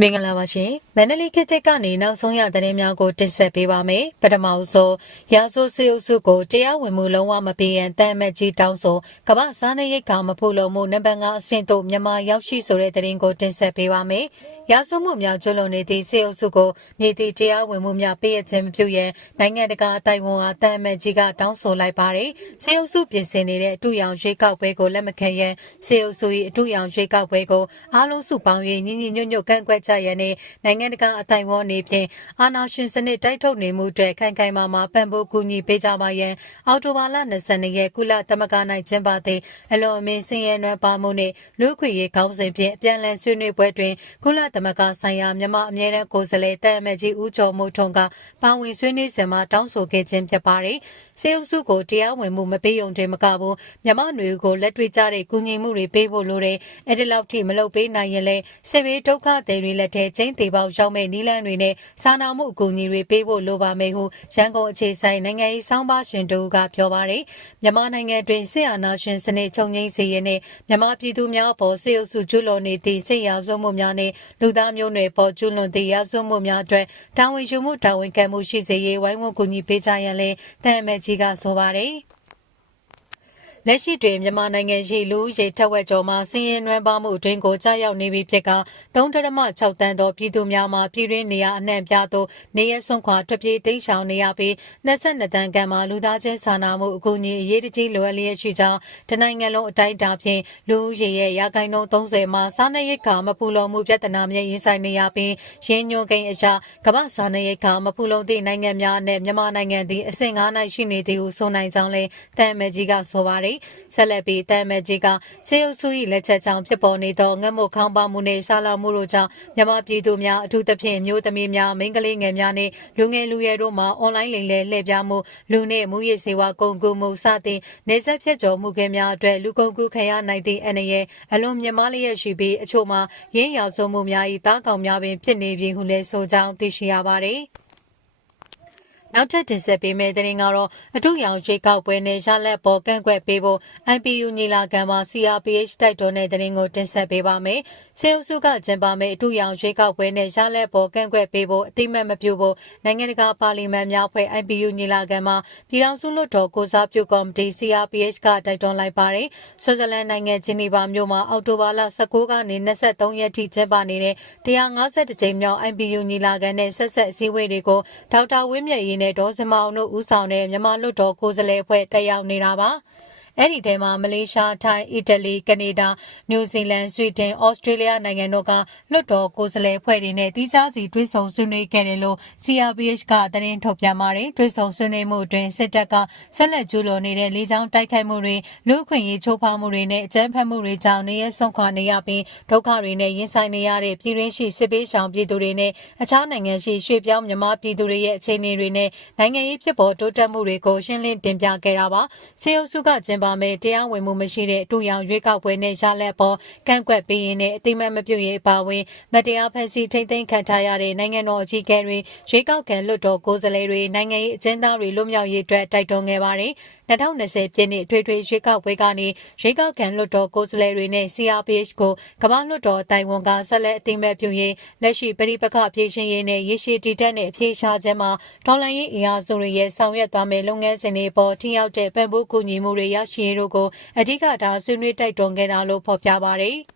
မင်္ဂလာပါရှင်မန္တလေးခေတ်သစ်ကနေနောက်ဆုံးရသတင်းများကိုတင်ဆက်ပေးပါမယ်ပထမဆုံးရာဇိုစေအုပ်စုကိုတရားဝင်မှုလုံးဝမပေးရန်တန်အမတ်ကြီးတောင်းဆိုကမ္ဘာစားနပ်ရိက္ခာမဖို့လို့မှုနံပါတ်5အဆင့်သို့မြန်မာရောက်ရှိဆိုတဲ့သတင်းကိုတင်ဆက်ပေးပါမယ် ရာဇဝမှုများကျွလွန်နေသည့်စေအုပ်စုကိုမြေတီတရားဝင်မှုများပေးရခြင်းမပြုရန်နိုင်ငံတကာအတိုင်းဝန်အားတန်အမတ်ကြီးကတောင်းဆိုလိုက်ပါတယ်စေအုပ်စုပြင်ဆင်နေတဲ့အတူရောင်ရွေးကောက်ပွဲကိုလက်မခံရန်စေအုပ်စု၏အတူရောင်ရွေးကောက်ပွဲကိုအားလုံးစုပေါင်း၍ညီညီညွတ်ညွတ်ကန့်ကွက်ကြရန်နှင့်နိုင်ငံတကာအတိုင်းဝန်အနေဖြင့်အာဏာရှင်စနစ်တိုက်ထုတ်နေမှုအတွက်ခိုင်ခိုင်မာမာပံ့ပိုးကူညီပေးကြပါရန်အော်တိုဘာလ22ရက်ကုလသမဂ္ဂ၌ကျင်းပသည့်အလွန်အမင်းစင်ရဲနွယ်ပါမှုနှင့်လူ့ခွင့်ရေးခေါင်းစဉ်ဖြင့်အပြန်အလှန်ဆွေးနွေးပွဲတွင်ကုလသမဂ္ဂဆိုင်ရာမြန်မာအမြဲတမ်းကိုယ်စားလှယ်တန်အမတ်ကြီးဦးကျော်မိုးထွန်းကပါဝင်ဆွေးနွေးစဉ်မှာတောင်းဆိုခဲ့ခြင်းဖြစ်ပါတယ်။ စေအုပ်စုကိုတရားဝင်မှုမပေးုံတင်မကဘူးမြန်မာနွေကိုလက်တွေ့ကြတဲ့ကူညီမှုတွေပေးဖို့လိုတယ်။အဲ့ဒီလောက်ထိမလုပ်ပေးနိုင်ရင်လည်းဆေးဘေးဒုက္ခတွေတွေလက်ထဲကျင်းသေးပေါက်ရောက်မဲ့နီလန်းတွေနဲ့စာနာမှုအကူအညီတွေပေးဖို့လိုပါမယ်ဟုရန်ကုန်အခြေဆိုင်နိုင်ငံရေးစောင်းပါရှင်တို့ကပြောပါတယ်။မြန်မာနိုင်ငံတွင်ဆေးအာနာရှင်စနစ်ချုပ်ငိမ့်စေရနဲ့မြန်မာပြည်သူများအပေါ်စေအုပ်စုကျွလွန်နေသည့်စိတ်ရာဇဝမှုများနဲ့လူသားမျိုးနွယ်ပေါ်ကျွလွန်သည့်ရာဇဝမှုများအတွက်တာဝန်ယူမှုတာဝန်ခံမှုရှိစေရေးဝိုင်းဝန်းကူညီပေးကြရန်လည်းတန်အမတ်ကြီးကဆိုပါတယ်။ လက်ရှိတွင်မြန်မာနိုင်ငံရှိလူဦးရေထက်ဝက်ကျော်မှဆင်းရဲနွမ်းပါမှုအတွင်းကိုကြာရောက်နေပြီဖြစ်က3.6တန်းသောပြည်သူများမှပြည်တွင်းနေရအနှံ့ပြသို့နေရဆွန့်ခွာထွက်ပြေးတိမ်းရှောင်နေရပြီး22တန်းကမှလူသားချင်းစာနာမှုအကူအညီအရေးတကြီးလိုအပ်လျက်ရှိကြောင်းတနိုင်ငံလုံးအတိုင်းအတာဖြင့်လူဦးရေရဲ့ရာခိုင်နှုန်း30မှစားနပ်ရိက္ခာမပူလုံမှုပြဿနာများရင်ဆိုင်နေရပြီးရင်းညွှန်းကိန်းအရာကမ္ဘာစားနပ်ရိက္ခာမပူလုံသည့်နိုင်ငံများနဲ့မြန်မာနိုင်ငံသည်အဆင့်9၌ရှိနေသည်ဟုဆိုနိုင်ကြောင်းလည်းတန်အမတ်ကြီးကဆိုပါတယ်ဆက်လက်ပြီးတန်မဲကြီးကစေအုပ်စု၏လက်ချက်ကြောင့်ဖြစ်ပေါ်နေသောငတ်မွတ်ခေါင်းပါမှုနှင့်ဆာလာမှုတို့ကြောင့်မြန်မာပြည်သူများအထူးသဖြင့်မျိုးသမီးများမိန်းကလေးငယ်များနှင့်လူငယ်လူရွယ်တို့မှာအွန်လိုင်းလိမ်လည်လှည့်ပြားမှုလူနှင့်မူရစ်စေဝါကုန်ကူမှုစသည့်နေဆက်ဖြတ်ကျော်မှုခင်းများအတွက်လူကုန်ကူးခံရနိုင်သည့်အနေနဲ့အလွန်မြင့်မားလျက်ရှိပြီးအချို့မှာရင်းရော်ဆိုမှုများ၏တားကောင်များပင်ဖြစ်နေပြီဟုလည်းဆိုကြောင်းသိရှိရပါသည်။ နောက်ထပ်တင်ဆက်ပေးမယ့်သတင်းကတော့အထူးရောင်ရွေးကောက်ပွဲနဲ့ရလက်ပေါ်ကန့်ကွက်ပေးဖို့ IPU ညီလာခံမှာ CRPH တိုက်တွန်းတဲ့သတင်းကိုတင်ဆက်ပေးပါမယ်။ စေအုပ်စုကကျင်းပမယ့်အထူးရောင်ရွေးကောက်ပွဲနဲ့ရလက်ပေါ်ကန့်ကွက်ပေးဖို့အတိမတ်မပြုဖို့နိုင်ငံတကာပါလီမန်များဖွဲ့ IPU ညီလာခံမှာပြည်ထောင်စုလွှတ်တော်ကိုစားပြုကော်မတီ CRPH ကတိုက်တွန်းလိုက်ပါတယ်။ဆွစ်ဇာလန်နိုင်ငံဂျီနီဗာမြို့မှာအောက်တိုဘာလ19ကနေ23ရက်ထိကျင်းပနေတဲ့150ကြိမ်မြောက် IPU ညီလာခံနဲ့ဆက်ဆက်အစည်းအဝေးတွေကိုဒေါက်တာဝင်းမြတ်ရေးနဲ့ဒေါ်စမအောင်တို့ဦးဆောင်တဲ့မြန်မာလွှတ်တော်ကိုယ်စားလှယ်အဖွဲ့တက်ရောက်နေတာပါ။ အဲ့ဒီထဲမှာမလေးရှား၊ထိုင်း၊အီတလီ၊ကနေဒါ၊နယူးဇီလန်၊ဆွီဒင်၊ဩစတြေးလျနိုင်ငံတို့ကလွှတ်တော်ကိုယ်စားလှယ်ဖွဲ့တွေနဲ့တီးခြားစီတွဲဆုံဆွေးနွေးခဲ့တယ်လို့ CRPH ကသတင်းထုတ်ပြန်ပါတယ်။တွဲဆုံဆွေးနွေးမှုအတွင်းစစ်တပ်ကဆက်လက်ကျူးလွန်နေတဲ့လေကြောင်းတိုက်ခိုက်မှုတွေလူခွင့်ရေးချိုးဖောက်မှုတွေနဲ့အကြမ်းဖက်မှုတွေကြောင့်နေရဆုံးခွာနေရပြီးဒုက္ခတွေနဲ့ရင်ဆိုင်နေရတဲ့ပြည်တွင်းရှိစစ်ပေးဆောင်ပြည်သူတွေနဲ့အခြားနိုင်ငံရှိရွှေ့ပြောင်းမြန်မာပြည်သူတွေရဲ့အခြေအနေတွေနဲ့နိုင်ငံရေးဖြစ်ပေါ်တိုးတက်မှုတွေကိုရှင်းလင်းတင်ပြခဲ့တာပါ။စေအုပ်စုကကျင်းပပါမယ်တရားဝင်မှုမရှိတဲ့တူရောင်ရွေးကောက်ပွဲနဲ့ရလက်ပေါ်ကန့်ကွက်ပေးရင်နဲ့အတိမတ်မပြုတ်ရေးပါဝင်မတရားဖန်ဆီးထိမ့်သိမ်းခံထားရတဲ့နိုင်ငံတော်အကြီးအကဲတွေရွေးကောက်ခံလွှတ်တော်ကိုယ်စားလှယ်တွေနိုင်ငံရေးအကျဉ်းသားတွေလွတ်မြောက်ရေးအတွက်တိုက်တွန်းခဲ့ပါတယ်။ 2020ပြည့်နှစ်ထွေထွေရွေးကောက်ပွဲကနေရွေးကောက်ခံလွှတ်တော်ကိုယ်စားလှယ်တွေနဲ့ CRPH ကိုကမ္ဘာလွှတ်တော်တိုင်ဝန်ကဆက်လက်အသိမဲ့ပြုရေးလက်ရှိပြည်ပခပြည်ရှင်ရေးနဲ့ရေရှည်တည်တတ်တဲ့အပြေရှားခြင်းမှာဒေါ်လာရင်းအင်အားစုတွေရဲ့ဆောင်ရွက်သွားမယ့်လုပ်ငန်းစဉ်တွေပေါ်ထိရောက်တဲ့ပံ့ပိုးကူညီမှုတွေရရှိရေးတို့ကိုအဓိကထားဆွေးနွေးတိုက်တွန်းခဲ့တာလို့ဖော်ပြပါရယ်။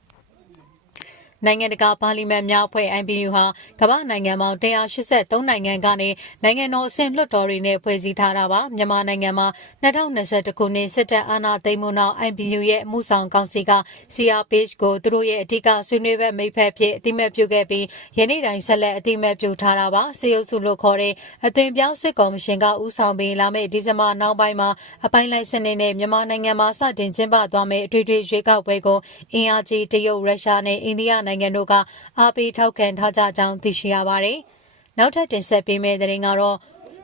နိုင်ငံတကာပါလီမန်များအဖွဲ့ IPU ဟာကမ္ဘာနိုင်ငံပေါင်း183နိုင်ငံကနေနိုင်ငံတော်အဆင့်လွှတ်တော်တွေနဲ့ဖွဲ့စည်းထားတာပါမြန်မာနိုင်ငံမှာ2021ခုနှစ်စစ်တပ်အာဏာသိမ်းမှုနောက် IPU ရဲ့အမှုဆောင်ကောင်စီက CRPH ကိုသူတို့ရဲ့အဓိကဆွေးနွေးပွဲမိဖက်ဖြစ်အတိမတ်ပြုခဲ့ပြီးယနေ့တိုင်းဆက်လက်အတိမတ်ပြုထားတာပါစေအုပ်စုလို့ခေါ်တဲ့အသွင်ပြောင်းစစ်ကော်မရှင်ကဦးဆောင်ပြီးလာမယ့်ဒီဇင်ဘာနောက်ပိုင်းမှာအပိုင်းလိုက်စနစ်နဲ့မြန်မာနိုင်ငံမှာစတင်ကျင်းပသွားမယ့်အထွေထွေရွေးကောက်ပွဲကိုအင်အားကြီးတရုတ်ရုရှားနဲ့အိန္ဒိယနိုင်ငံတို့ကအားပေးထောက်ခံထားကြကြောင်းသိရှိရပါတယ်။နောက်ထပ်တင်ဆက်ပေးမယ့်သတင်းကတော့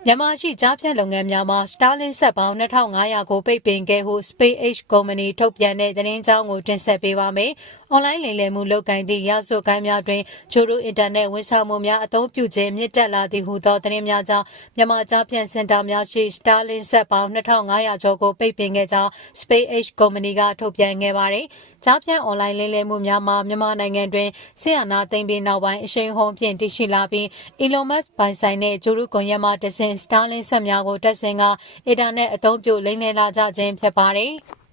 မြန်မာရှိကြားဖြတ်လုပ်ငန်းများမှာ Starlink ဆက်ပေါင်း2500ကိုပိတ်ပင်ခဲ့ဟု SpaceX ကုမ္ပဏီထုတ်ပြန်တဲ့သတင်းကြောင်းကိုတင်ဆက်ပေးပါမယ်။အွန်လိုင်းလိမ်လည်မှုလုပ်ကိုင်သည့်ရာဇဝတ်ကိုင်းများတွင်ဂျိုရူအင်တာနက်ဝန်ဆောင်မှုများအသုံးပြုခြင်းမြင့်တက်လာသည်ဟုသောသတင်းများကြောင့်မြန်မာကြားဖြန့်စင်တာများရှိ Starlink ဆက်ပေါင်း2500ကျော်ကိုပိတ်ပင်ခဲ့ကြောင်း SpaceX ကုမ္ပဏီကထုတ်ပြန်ခဲ့ပါတယ်။ကြားဖြန့်အွန်လိုင်းလိမ်လည်မှုများမှာမြန်မာနိုင်ငံတွင်ဆီယနာသိမ်းပြီးနောက်ပိုင်းအရှိန်ဟုန်ဖြင့်တည်ရှိလာပြီး Elon Musk ပိုင်ဆိုင်တဲ့ဂျိုရူကွန်ရက်မှတဆင့် Starlink ဆက်များကိုတက်ဆင်ကအင်တာနက်အသုံးပြုလိမ်လည်လာကြခြင်းဖြစ်ပါတယ်။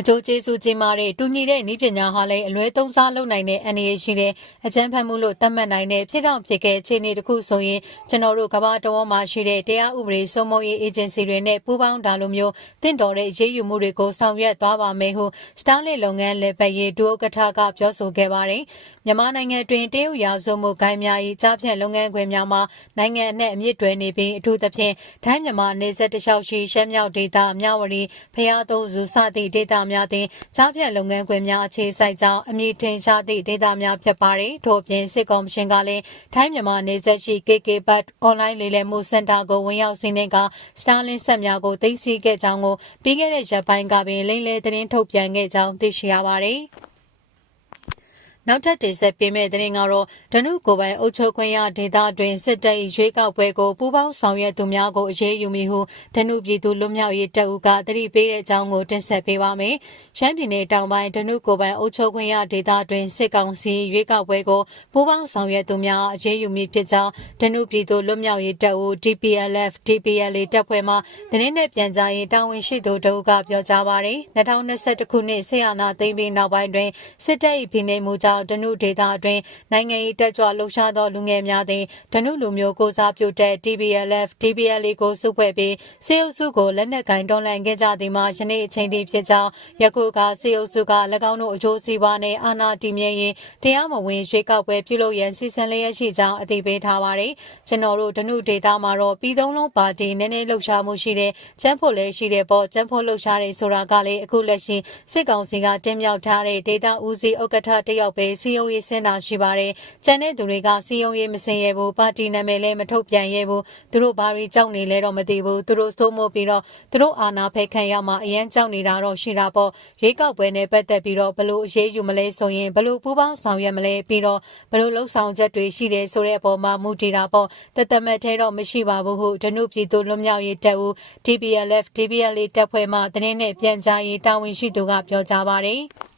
အကျိုးကျေးဇူးကြီးမားတဲ့တူညီတဲ့ဤပညာဟာလည်းအလွဲသုံးစားလုပ်နိုင်တဲ့အန္တရာယ်ရှိတဲ့အကြမ်းဖက်မှုလို့သတ်မှတ်နိုင်တဲ့ဖြစ်တော့ဖြစ်ခဲ့အခြေအနေတစ်ခုဆိုရင်ကျွန်တော်တို့ကမ္ဘာတော်မှာရှိတဲ့တရားဥပဒေစိုးမိုးရေးအေဂျင်စီတွေနဲ့ပူးပေါင်းတာလိုမျိုးတင့်တော်တဲ့အရေးယူမှုတွေကိုဆောင်ရွက်သွားပါမယ်ဟု Starlink လုပ်ငန်းလက်ပတ်ရေးဒုဥက္ကဋ္ဌကပြောဆိုခဲ့ပါတယ်။မြန်မာနိုင်ငံတွင်တရုတ်ရာဇဝမှုဂိုင်းများ၏ကြားဖြတ်လုပ်ငန်းခွင်များမှာနိုင်ငံအနှံ့အမြင့်တွယ်နေပြီးအထူးသဖြင့်ဒိုင်းမြန်မာနေဆက်တလျှောက်ရှိရှမ်းမြောက်ဒေသမြဝတီဖျားသုံးစုစသည့်ဒေသများသည်ကြားဖြတ်လုပ်ငန်းခွင်များအခြေစိုက်ကြောင်းအမည်ထင်ရှားသည့်ဒေသများဖြစ်ပါတယ်။ထို့အပြင်စစ်ကော်မရှင်ကလည်းဒိုင်းမြန်မာနေဆက်ရှိ KK Bud online လေလည်မှုစင်တာကိုဝင်ရောက်စီးနှင်က Starlink ဆက်များကိုသိမ်းဆည်းခဲ့ကြောင်းကိုပြီးခဲ့တဲ့ရက်ပိုင်းကပင်လိမ့်လေသတင်းထုတ်ပြန်ခဲ့ကြောင်းသိရှိရပါတယ်။ နောက်ထပ်တင်ဆက်ပေးမယ့်သတင်းကတော့ဒနုကိုပိုင်အုပ်ချုပ်ခွင့်ရဒေသတွင်စစ်တပ်၏ရွေးကောက်ပွဲကိုပူးပေါင်းဆောင်ရွက်သူများကိုအရေးယူမိဟုဒနုပြည်သူလွတ်မြောက်ရေးတပ်ဦးကတတိပေးတဲ့အကြောင်းကိုတင်ဆက်ပေးပါမယ်။ရှမ်းပြည်နယ်တောင်ပိုင်းဒနုကိုပိုင်အုပ်ချုပ်ခွင့်ရဒေသတွင်စစ်ကောင်စီရွေးကောက်ပွဲကိုပူးပေါင်းဆောင်ရွက်သူများအရေးယူမိဖြစ်ကြောင်းဒနုပြည်သူလွတ်မြောက်ရေးတပ်ဦး DPLF DPLA တပ်ဖွဲ့မှသတင်းနဲ့ပြန်ကြားရေးတာဝန်ရှိသူတို့ကပြောကြားပါရယ်2021ခုနှစ်ဆေးရနာသိမ်းပြီးနောက်ပိုင်းတွင်စစ်တပ်၏ဖိနှိပ်မှုကြောင့်ဒနုဒေသအတွင်းနိုင်ငံရေးတက်ကြွလှုပ်ရှားသောလူငယ်များသည်ဒနုလူမျိုးကိုစားပြုတဲ့ DBLF DBLA ကိုစုဖွဲ့ပြီးစေအုပ်စုကိုလက်နက်ကင်တွန်းလှန်ခဲ့ကြသည်မှာယနေ့အချိန်ထိဖြစ်ကြောင်းယခုကစေအုပ်စုက၎င်းတို့အကျိုးစီးပွားနဲ့အာဏာတည်မြဲရေးတရားမဝင်ရွေးကောက်ပွဲပြုလုပ်ရန်စီစဉ်လျက်ရှိကြောင်းအသိပေးထားပါတယ်ကျွန်တော်တို့ဒနုဒေသမှာတော့ပြည်သုံးလုံးပါတီနည်းနည်းလှုပ်ရှားမှုရှိတဲ့ကျန်းဖို့လည်းရှိတဲ့ပေါ်ကျန်းဖို့လှုပ်ရှားတဲ့ဆိုတာကလည်းအခုလက်ရှိစစ်ကောင်စီကတင်မြောက်ထားတဲ့ဒေတာဦးစီးဥက္ကဋ္ဌတယောက်ပဲစီယုံရေးစင်တာရှိပါတယ်။ကျန်တဲ့သူတွေကစီယုံရေးမစင်ရဘူးပါတီနာမည်လည်းမထုတ်ပြန်ရဘူးသူတို့ဘာတွေကြောက်နေလဲတော့မသိဘူးသူတို့စိုးမိုးပြီးတော့သူတို့အာဏာဖဲခံရမှအရန်ကြောက်နေတာတော့ရှိတာပေါ့ရွေးကောက်ပွဲနဲ့ပတ်သက်ပြီးတော့ဘလို့အရေးယူမလဲဆိုရင်ဘလို့ပူးပေါင်းဆောင်ရွက်မလဲပြီးတော့ဘလို့လှုပ်ဆောင်ချက်တွေရှိတယ်ဆိုတဲ့အပေါ်မှာမူတည်တာပေါ့တသက်မဲ့ထဲတော့မရှိပါဘူးဟုဒနုပြည်သူလွတ်မြောက်ရေးတပ်ဦး DPLF DPLA တပ်ဖွဲ့မှတင်းနဲ့ပြန်ကြားရေးတာဝန်ရှိသူကပြောကြားပါတယ်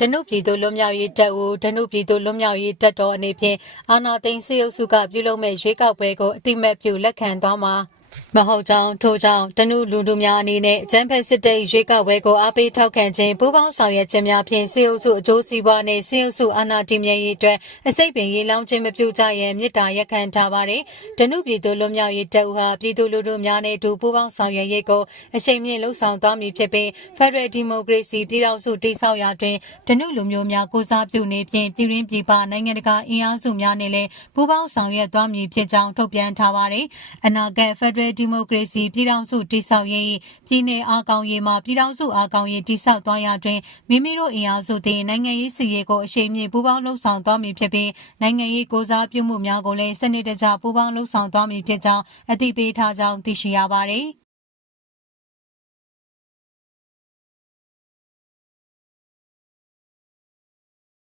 ဒနုပြည်သူလွတ်မြောက်ရေးတပ်ဦးဒနုပြည်သူလွတ်မြောက်ရေးတပ်တော်အနေဖြင့်အာနာသိန်းစေအုပ်စုကပြုလုပ်မဲ့ရွေးကောက်ပွဲကိုအတိမတ်ပြုလက်ခံသွားမှာ မဟုတ်ကြောင်းထို့ကြောင့်တနုလူလူများအနေနဲ့အကြမ်းဖက်စစ်တပ်ရွေးကောက်ပွဲကိုအားပေးထောက်ခံခြင်းပူးပေါင်းဆောင်ရွက်ခြင်းများဖြင့်စေအုပ်စုအကျိုးစီးပွားနဲ့စေအုပ်စုအာဏာတည်မြဲရေးအတွက်အစိတ်ပင်ရေးလောင်းခြင်းမပြုကြရန်မြစ်တာရက်ခံထားပါတယ်။တနုပြည်သူလွတ်မြောက်ရေးတပ်ဦးဟာပြည်သူလူထုများနဲ့အတူပူးပေါင်းဆောင်ရွက်ရေးကိုအရှိန်မြင့်လှုံ့ဆော်သွားမည်ဖြစ်ပြီး Federal Democracy ပြည်ထောင်စုတည်ဆောက်ရာတွင်တနုလူမျိုးများကိုစားပြုနေဖြင့်ပြည်ရင်းပြည်ပနိုင်ငံတကာအင်အားစုများနဲ့လည်းပူးပေါင်းဆောင်ရွက်သွားမည်ဖြစ်ကြောင်းထုတ်ပြန်ထားပါတယ်။အနာဂတ် Federal Democracy ပြည်ထောင်စုတည်ဆောက်ရေးပြည်내အားကောင်းရေးမှာပြည်ထောင်စုအားကောင်းရေးတည်ဆောက်သွားရာတွင်မိမိတို့အင်အားစုသည်နိုင်ငံရေးစီရေးကိုအရှိန်မြင့်ပူးပေါင်းလှုပ်ဆောင်သွားမည်ဖြစ်ပြီးနိုင်ငံရေးကိုစားပြုမှုများကိုလည်းစနစ်တကျပူးပေါင်းလှုပ်ဆောင်သွားမည်ဖြစ်ကြောင်းအသိပေးထားကြောင်းသိရှိရပါတယ်။